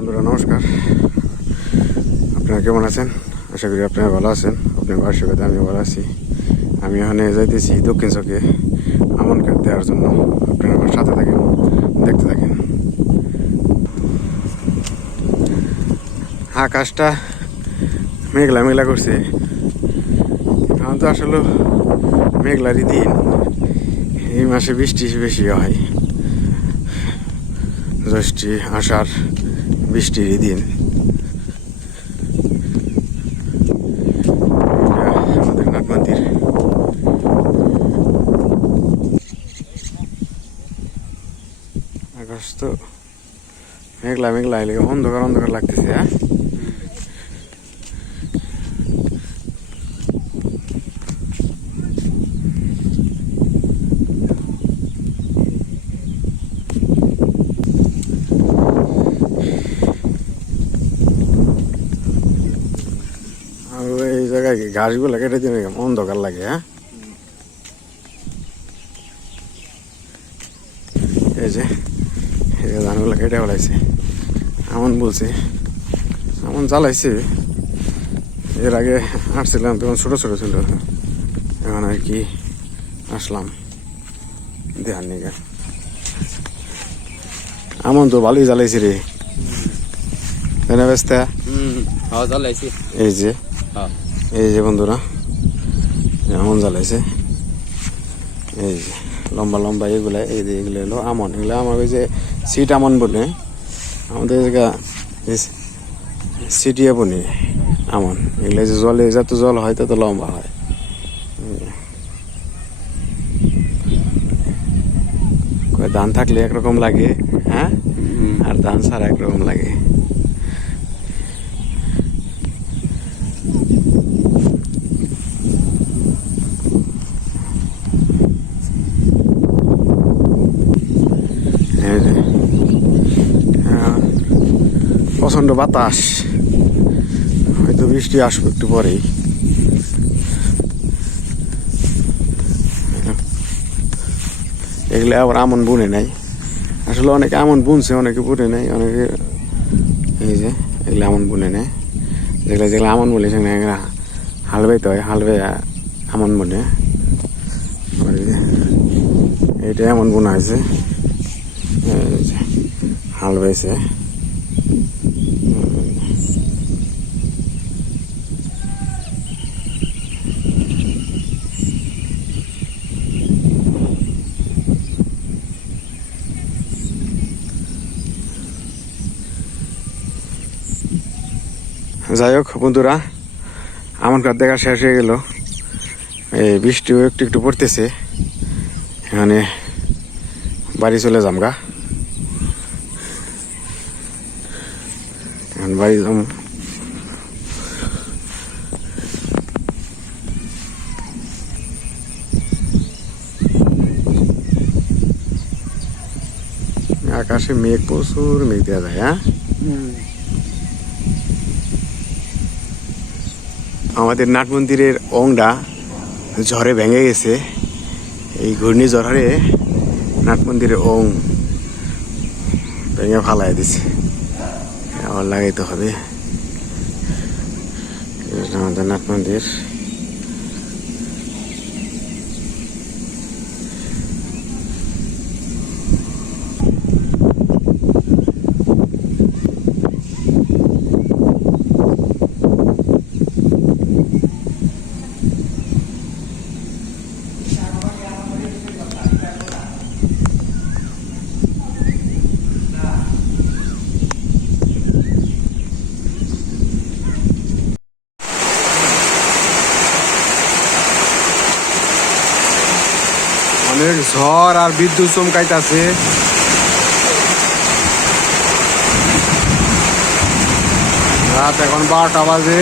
বন্ধুরা, নমস্কার। আপনারা কেমন আছেন? আশা করি আপনারা ভালো আছেন। আপনার বার্ষিকতা আমি ভালো আছি। আমি এখানে যাইতেছি দক্ষিণ চকে আমন কাঠ দেওয়ার জন্য। আপনারা আমার সাথে থাকেন, দেখতে থাকেন। আকাশটা মেঘলা মেঘলা করছে। এখন তো আসলে মেঘলারই দিন। এই মাসে বৃষ্টি বেশি হয়। জ্যৈষ্ঠী, আষাঢ় বৃষ্টির দিন। আমাদের নাট আকাশ তো মেঘলা মেঘলা এলে অন্ধকার অন্ধকার লাগতেছে হ্যাঁ আর এই জায়গায় কি ঘাসগুলো কেটে দিলে অন্ধকার লাগে হ্যাঁ? এই যে এই যে ধানগুলো কেটে ফেলাইছে। এমন বলছে এমন জ্বালাইছে। এর আগে আসছিলাম তখন ছোট ছোট ছিল। এখন আর কি আসলাম ধ্যান নিয়ে। এমন তো ভালোই জ্বালাইছে রে। তাই না ব্যস্তা? জ্বালাইছি। এই যে হ্যাঁ। এই যে বন্ধুরা আমন জ্বালাইছে। এই যে লম্বা লম্বা এগুলা এই যে এগুলো হলো আমন। এগুলো আমার ওই যে সিট আমন বলে আমাদের জায়গা সিটিয়ে বনি আমন। এগুলো যে জলে যত জল হয় তত লম্বা হয়। কয় ধান থাকলে একরকম লাগে হ্যাঁ? আর ধান ছাড়া একরকম লাগে এই যে, আহ, প্রচণ্ড বাতাস। হয়তো বৃষ্টি আসবে একটু পরেই। এগুলো আবার আমন বুনে নাই। আসলে অনেকে আমন বুনছে, অনেকে বুনে নাই, অনেকে এই যে এগুলো আমন বুনে নেয়। যেগুলো যেগুলো আমন বলে সেখানে এগুলো হাল বাইতে হয় আমন বুনে। এইটা এমন বোনা হয়েছে। হাল বাইছে। যাই হোক, বন্ধুরা, আমার কার দেখা শেষ হয়ে গেল। এই বৃষ্টিও একটু একটু পড়তেছে। এখানে বাড়ি চলে যাম গা। বাড়ি যাম। আকাশে মেঘ প্রচুর মেঘ দেওয়া যায় হ্যাঁ? আমাদের নাট মন্দিরের অংটা ঝড়ে ভেঙে গেছে। এই ঘূর্ণিঝড়ে নাট মন্দিরের অং ভেঙে ফালাই দিছে। আবার লাগাইতে হবে। আমাদের নাট মন্দির। অনেক ঝড় আর বিদ্যুৎ চমকাইতেছে। রাত এখন বারোটা বাজে।